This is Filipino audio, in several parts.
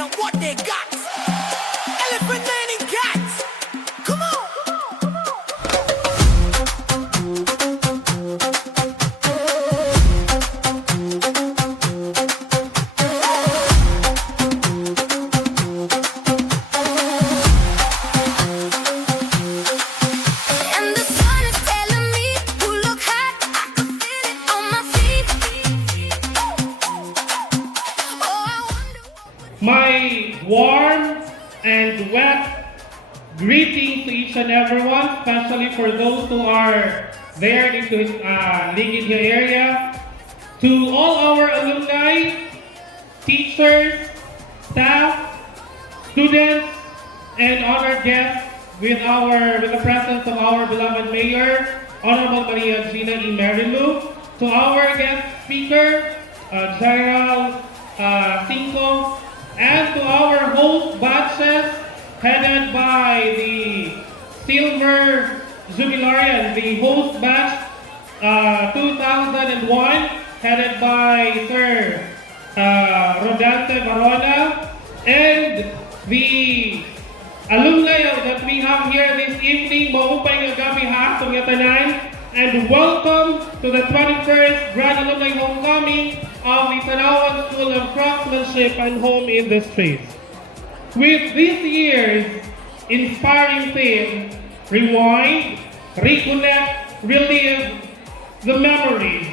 out what they got. Elephant man and cats. Come on. And the sun is telling me to look hot. I can feel it on my feet. Oh, I wonder what My warm and wet greetings to each and everyone, especially for those who are there in the Ligid area. To all our alumni, teachers, staff, students, and honored guests with the presence of our beloved Mayor, Honorable Maria Gina E. Marilu. To our guest speaker, General Cinco, and to our host batches headed by the Silver Jubilarian, the host batch 2001, headed by Sir Rodante Barona, and the alumni that we have here this evening. Maupay nga gabi ha itong yatanan, and welcome to the 21st Grand Alumni Homecoming of the Tanawan School of Craftsmanship and Home Industries. With this year's inspiring theme, Rewind, Reconnect, Relive the Memories,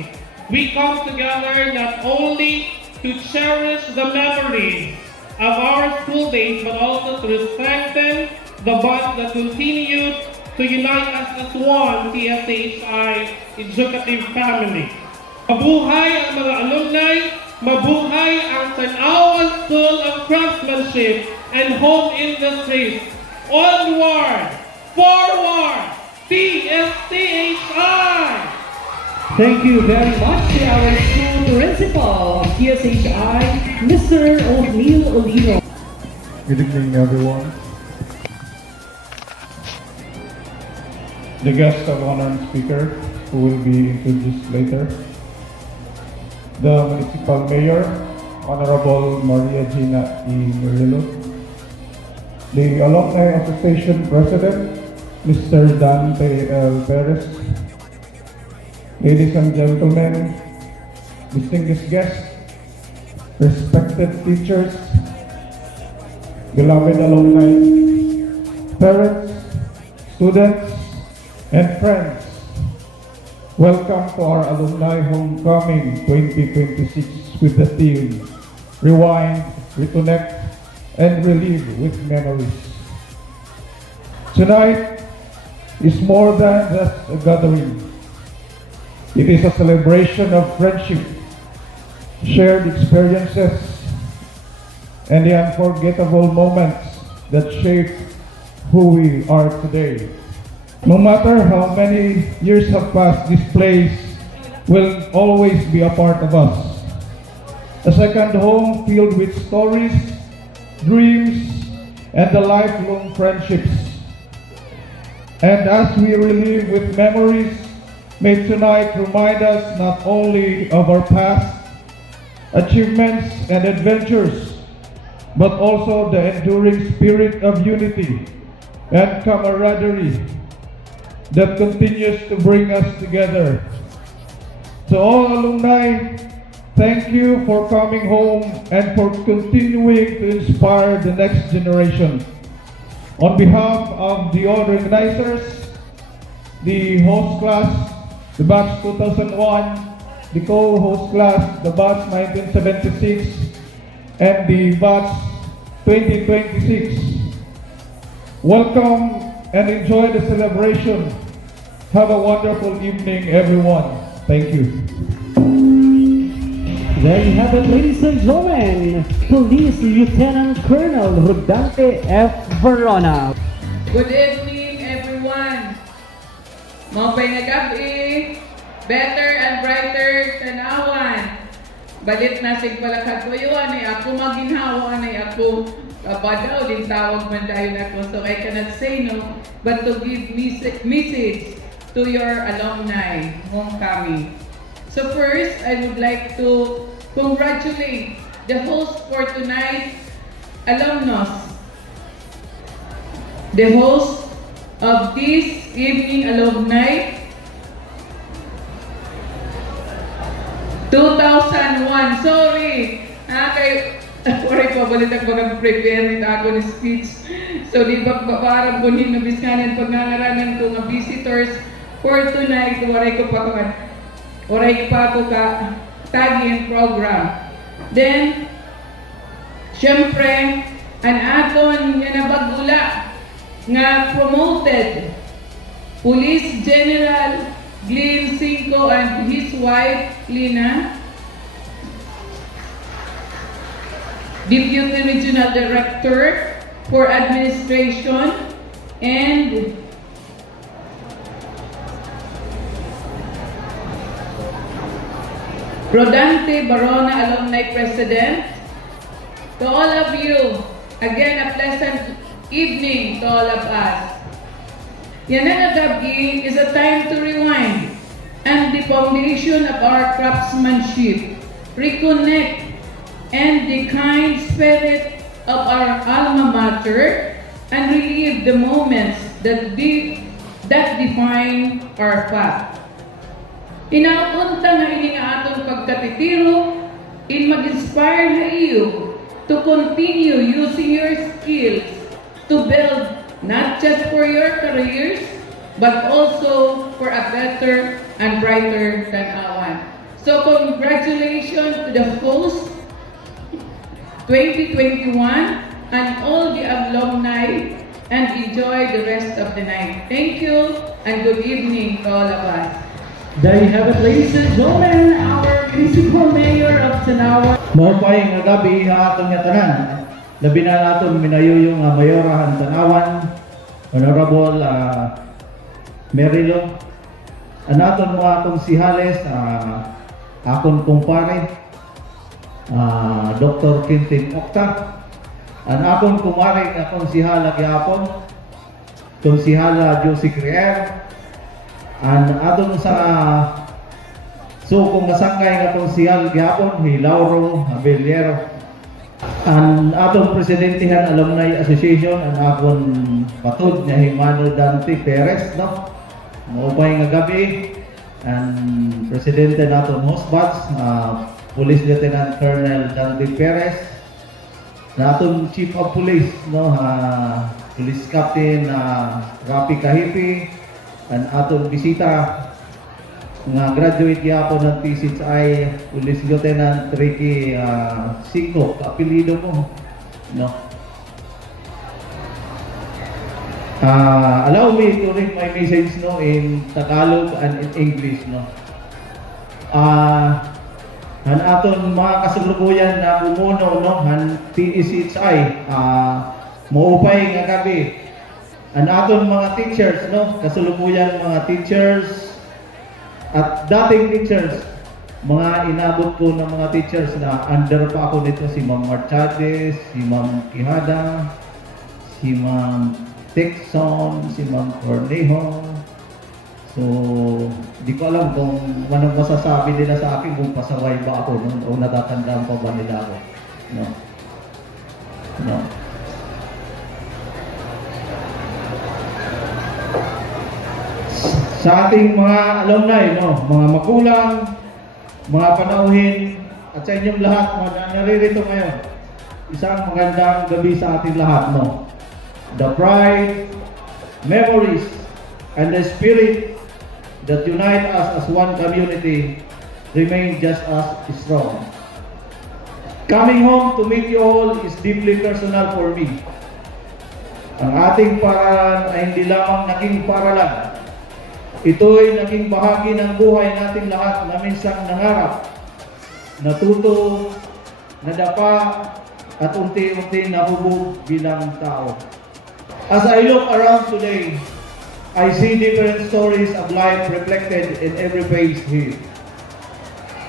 we come together not only to cherish the memories of our school days, but also to strengthen the bonds that continue to unite us as one TSHI educative family. Mabuhay ang mga alumni, mabuhay ang Tanawan School of Craftsmanship and Home Industries. Onward, forward, TSHI! Thank you very much to our school principal of TSHI, Mr. O'Neil Olino. Good evening, everyone. The guest of honor and speaker, who will be introduced later. The Municipal Mayor, Honorable Maria Gina E. Murillo. The Alumni Association President, Mr. Dante L. Perez. Ladies and gentlemen, distinguished guests, respected teachers, beloved alumni, parents, students, and friends, welcome to our Alumni Homecoming 2026 with the theme, Rewind, Reconnect, and Relive with Memories. Tonight is more than just a gathering. It is a celebration of friendship, shared experiences, and the unforgettable moments that shape who we are today. No matter how many years have passed, this place will always be a part of us. A second home filled with stories, dreams, and the lifelong friendships. And as we relive with memories, may tonight remind us not only of our past achievements and adventures, but also the enduring spirit of unity and camaraderie that continues to bring us together. To all alumni, thank you for coming home and for continuing to inspire the next generation. On behalf of the organizers, the host class, the batch 2001, the co-host class, the batch 1976, and the batch 2026. Welcome and enjoy the celebration. Have a wonderful evening, everyone. Thank you. There you have it, ladies and gentlemen, Police Lieutenant Colonel Rodante F. Verona. Good evening, everyone. Maupay nga gabi, better and brighter tanawan. Balit na sig palakad ko yun, ay ako maginhawa, ay ako badaw, din tawag man dahil ako. So I cannot say no, but to give message to your alumni homecoming. So first, I would like to congratulate the host for tonight, alumnus, the host of this evening alumni 2001. Sorry. Sorry pa, balit ako mag-prepare nito ako ni speech. So, di ba parang kunin na biskanan pagngangaranan ko nga visitors for tonight, waray ko pa ako tagin program. Then, syempre, ang aton nga nabagula nga promoted Police General Glenn Cinco and his wife, Lina, Deputy Regional Director for Administration, and Rodante Barona Alumni President. To all of you, again, a pleasant evening to all of us. Yanana Gabi is a time to rewind and the foundation of our craftsmanship, reconnect, and the kind spirit of our alma mater, and relive the moments that define our path. Inaunta nga ini nga atong pagkatitiro in mag-inspire na iyo to continue using your skills to build not just for your careers, but also for a better and brighter Tanawan. So congratulations to the host 2021 and all the alumni, and enjoy the rest of the night. Thank you and good evening to all of us. There you have it, ladies and gentlemen, our municipal mayor of Tanawan. Maupay nga gabi nga atong nga tanan. Labi na naton minayuyong nga mayorahan Tanawan, Honorable Merilo. Anaton mga atong si Hales, akon kumpare, Dr. Quintin Octa. Ang akong kumare nga konsihala gyapon, konsihala Josie Crier. Ang atong sa sukong masangkay nga konsihal gyapon, Hilauro Abellero. Ang atong presidentehan Alumni Association, ang akong patud nga Himano Dante Perez, no? Maupay nga gabi. Ang presidente naton Hosbats, Police Lieutenant Colonel Dante Perez, natong Chief of Police, no, Police Captain Rapi Kahipi, and atong bisita nga graduate gyapon ng PCHI, Police Lieutenant Ricky Cinco, apelyido mo, no. Allow me to read my message, no, in Tagalog and in English, no. Han aton mga kasulukuyan na umuno, no, han PCHI, maupay nga gabi. An aton mga teachers, no, kasulukuyan mga teachers at dating teachers, mga inabot ko ng mga teachers na under pa ako nito, si Ma'am Marchades, si Ma'am Quijada, si Ma'am Texon, si Ma'am Cornejo. So, di ko alam kung anong masasabi nila sa akin, kung pasaway ba ako o natatandaan pa ba nila ako. No. No. Sa ating mga alumni, no, mga magulang, mga panauhin, at sa inyong lahat, mga naririto ngayon, isang magandang gabi sa ating lahat, no. The pride, memories, and the spirit that unite us as one community remain just as strong. Coming home to meet you all is deeply personal for me. Ang ating paralan ay hindi lamang naging paralan. Ito'y naging bahagi ng buhay nating lahat na minsang nangarap, natuto, nadapa, at unti-unti nahubog bilang tao. As I look around today, I see different stories of life reflected in every face here.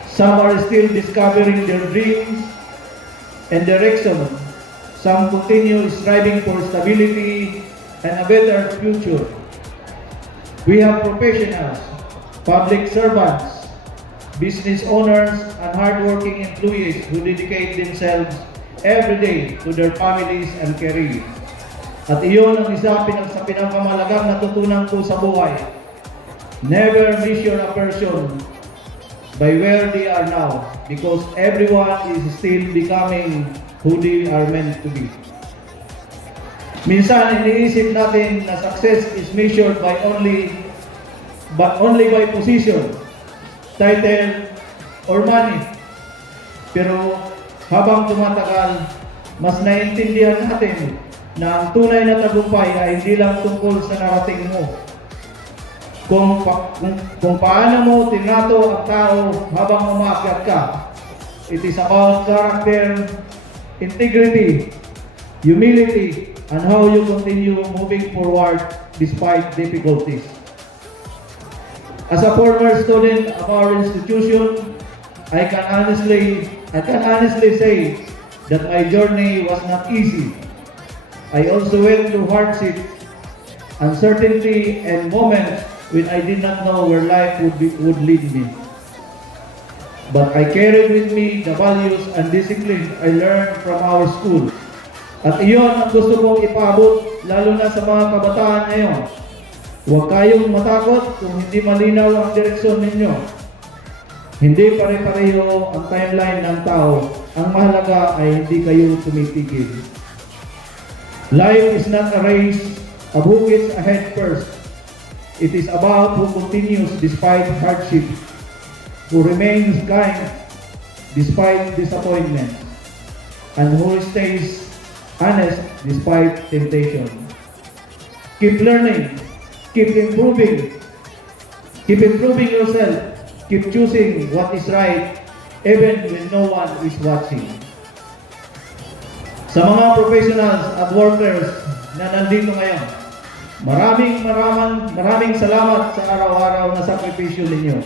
Some are still discovering their dreams and direction. Some continue striving for stability and a better future. We have professionals, public servants, business owners, and hardworking employees who dedicate themselves every day to their families and careers. At iyon ang isa sa pinakamalagang natutunan ko sa buhay. Never measure a person by where they are now, because everyone is still becoming who they are meant to be. Minsan iniisip natin na success is measured only by position, title, or money. Pero habang tumatagal, mas naiintindihan natin na ang tunay na tagumpay ay hindi lang tungkol sa narating mo. Kung paano mo tinato ang tao habang umaakyat ka. It is about character, integrity, humility, and how you continue moving forward despite difficulties. As a former student of our institution, I can honestly say that my journey was not easy. I also went through hardship, uncertainty, and moments when I did not know where life would lead me. But I carried with me the values and discipline I learned from our school. At iyon ang gusto kong ipaabot lalo na sa mga kabataan ngayon. Huwag kayong matakot kung hindi malinaw ang direksyon ninyo. Hindi pare-pareho ang timeline ng tao. Ang mahalaga ay hindi kayo tumitigil. Life is not a race of who gets ahead first. It is about who continues despite hardship, who remains kind despite disappointment, and who stays honest despite temptation. Keep learning, keep improving yourself, keep choosing what is right even when no one is watching. Sa mga professionals at workers na nandito ngayon, maraming salamat sa araw-araw na sakripisyo ninyo.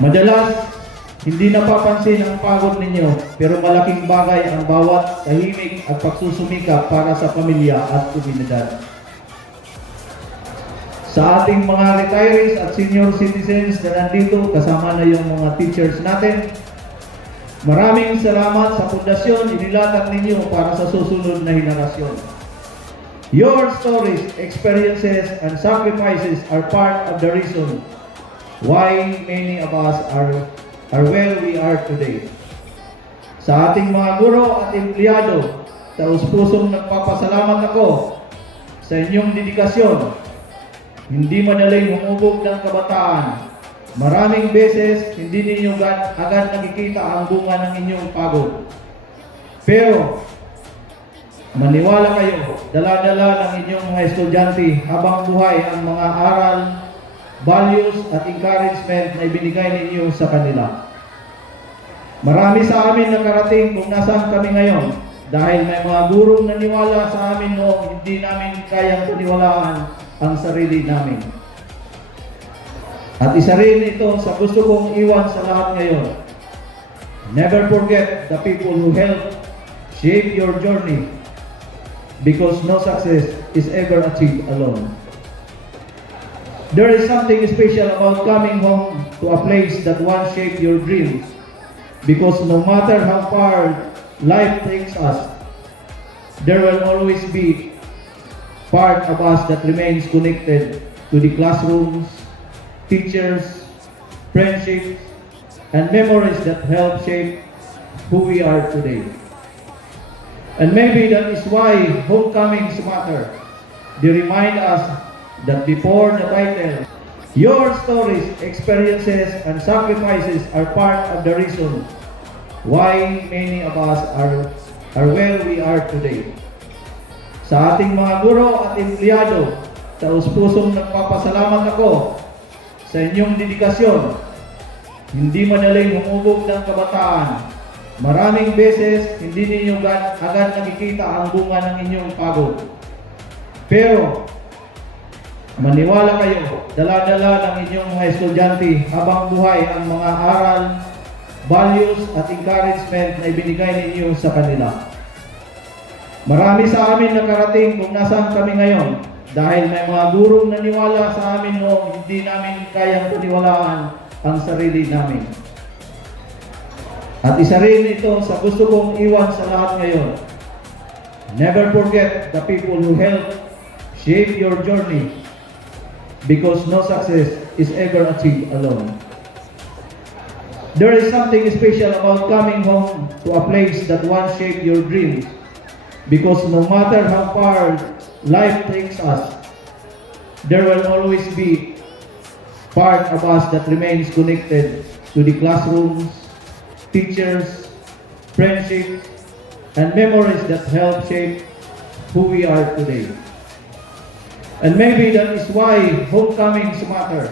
Madalas, hindi napapansin ang pagod ninyo, pero malaking bagay ang bawat tahimik at pagsusumikap para sa pamilya at komunidad. Sa ating mga retirees at senior citizens na nandito, kasama na yung mga teachers natin, maraming salamat sa pundasyon inilatag ninyo para sa susunod na henerasyon. Your stories, experiences, and sacrifices are part of the reason why many of us are where we are today. Sa ating mga guro at empleyado, taus-pusong nagpapasalamat ako sa inyong dedikasyon. Hindi madaling humubog ng kabataan. Maraming beses, hindi ninyo agad nakikita ang bunga ng inyong pagod. Pero, maniwala kayo, dala-dala ng inyong mga estudyante habang buhay ang mga aral, values at encouragement na ibinigay ninyo sa kanila. Marami sa amin nakarating kung nasaan kami ngayon dahil may mga gurong naniwala sa amin noong hindi namin kayang paniwalaan ang sarili namin. At isa rin ito sa gusto kong iwan sa lahat ngayon. Never forget the people who helped shape your journey, because no success is ever achieved alone. There is something special about coming home to a place that once shaped your dreams, because no matter how far life takes us, there will always be part of us that remains connected to the classrooms, teachers, friendships, and memories that help shape who we are today. And maybe that is why homecomings matter. They remind us that before the title, your stories, experiences, and sacrifices are part of the reason why many of us are where we are today. Sa ating mga guro at empleyado, taus-pusong nagpapasalamat ako sa inyong dedikasyon. Hindi madaling humubog ng kabataan. Maraming beses, hindi ninyo agad nakikita ang bunga ng inyong pagod. Pero, maniwala kayo, dala-dala ng inyong mga estudyante habang buhay ang mga aral, values at encouragement na ibinigay ninyo sa kanila. Marami sa amin nakarating kung nasaan kami ngayon dahil may mga gurong naniwala sa amin noong hindi namin kayang paniwalaan ang sarili namin. At isa rin ito sa gusto kong iwan sa lahat ngayon. Never forget the people who helped shape your journey, because no success is ever achieved alone. There is something special about coming home to a place that once shaped your dreams, because no matter how far life takes us, there will always be part of us that remains connected to the classrooms, teachers, friendships, and memories that help shape who we are today. And maybe that is why homecomings matter.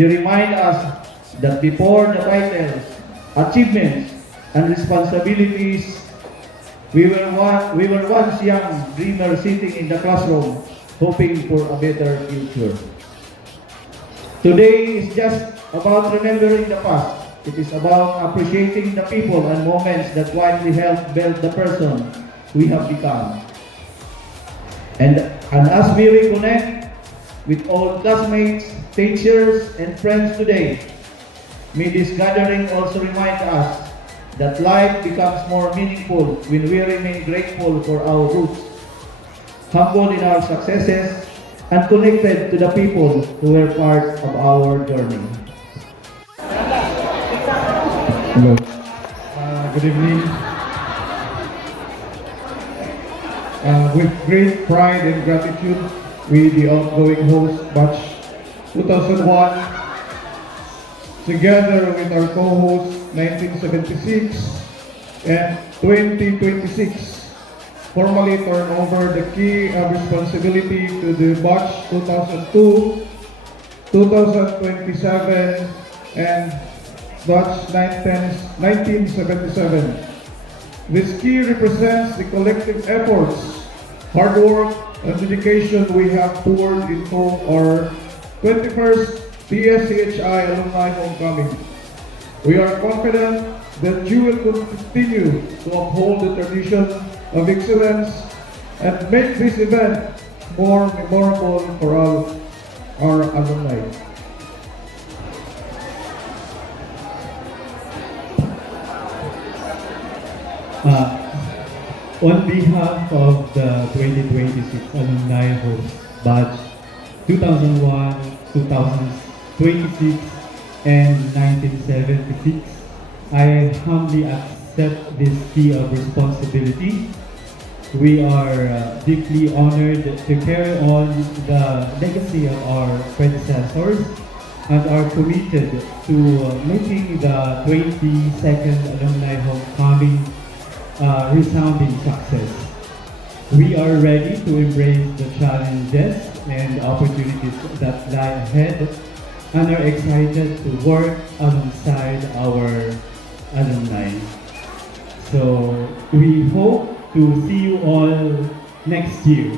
They remind us that before the titles, achievements, and responsibilities, we were once young dreamers sitting in the classroom, hoping for a better future. Today is just about remembering the past. It is about appreciating the people and moments that quietly helped build the person we have become. And as we reconnect with old classmates, teachers, and friends today, may this gathering also remind us that life becomes more meaningful when we remain grateful for our roots, humble in our successes, and connected to the people who were part of our journey. Hello. Good evening. With great pride and gratitude, we, the outgoing host, Batch 2001, together with our co-hosts 1976 and 2026, formally turn over the key of responsibility to the Batch 2002, 2027, and Batch 1977. This key represents the collective efforts, hard work, and dedication we have poured into our 21st PSCHI Alumni Homecoming. We are confident that you will continue to uphold the tradition of excellence and make this event more memorable for all our alumni. On behalf of the 2026 Alumni Host Batch 2001, 2026, and 1976, I humbly accept this key of responsibility. We are deeply honored to carry on the legacy of our predecessors and are committed to making the 22nd Alumni Homecoming resounding success. We are ready to embrace the challenges and opportunities that lie ahead and are excited to work alongside our alumni. So we hope to see you all next year.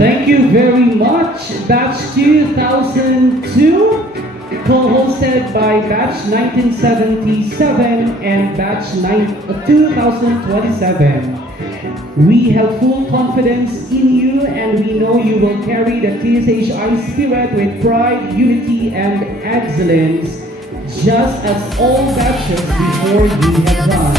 Thank you very much, Batch 2002, co-hosted by Batch 1977 and Batch 2027. We have full confidence in you and we know you will carry the TSHI spirit with pride, unity, and excellence, just as all batches before you have done.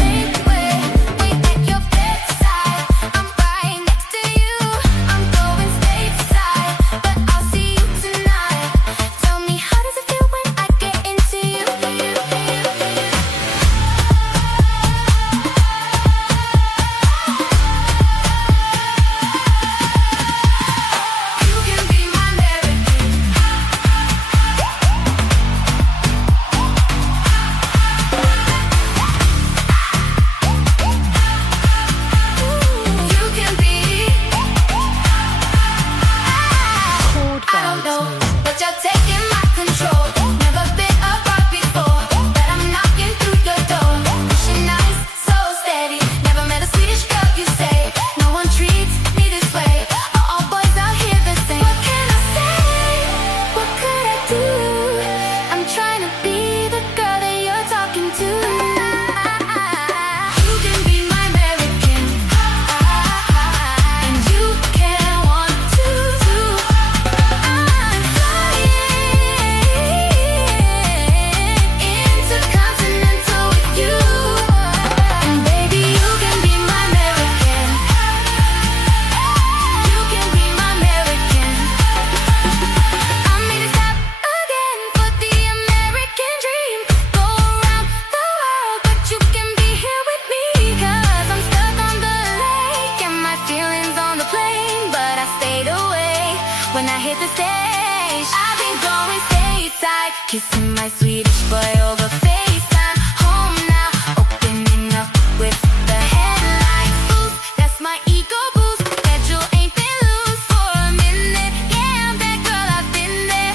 stage. I've been going stateside, kissing my Swedish boy over FaceTime. Home now, opening up with the headlines. Oops, that's my ego boost. Schedule ain't been loose for a minute. Yeah, I'm that girl, I've been there.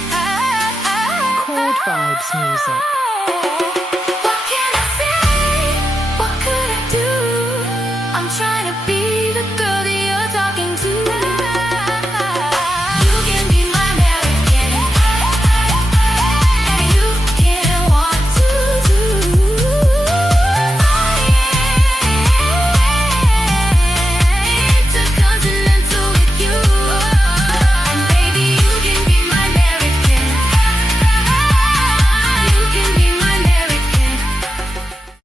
Cold Vibes Music.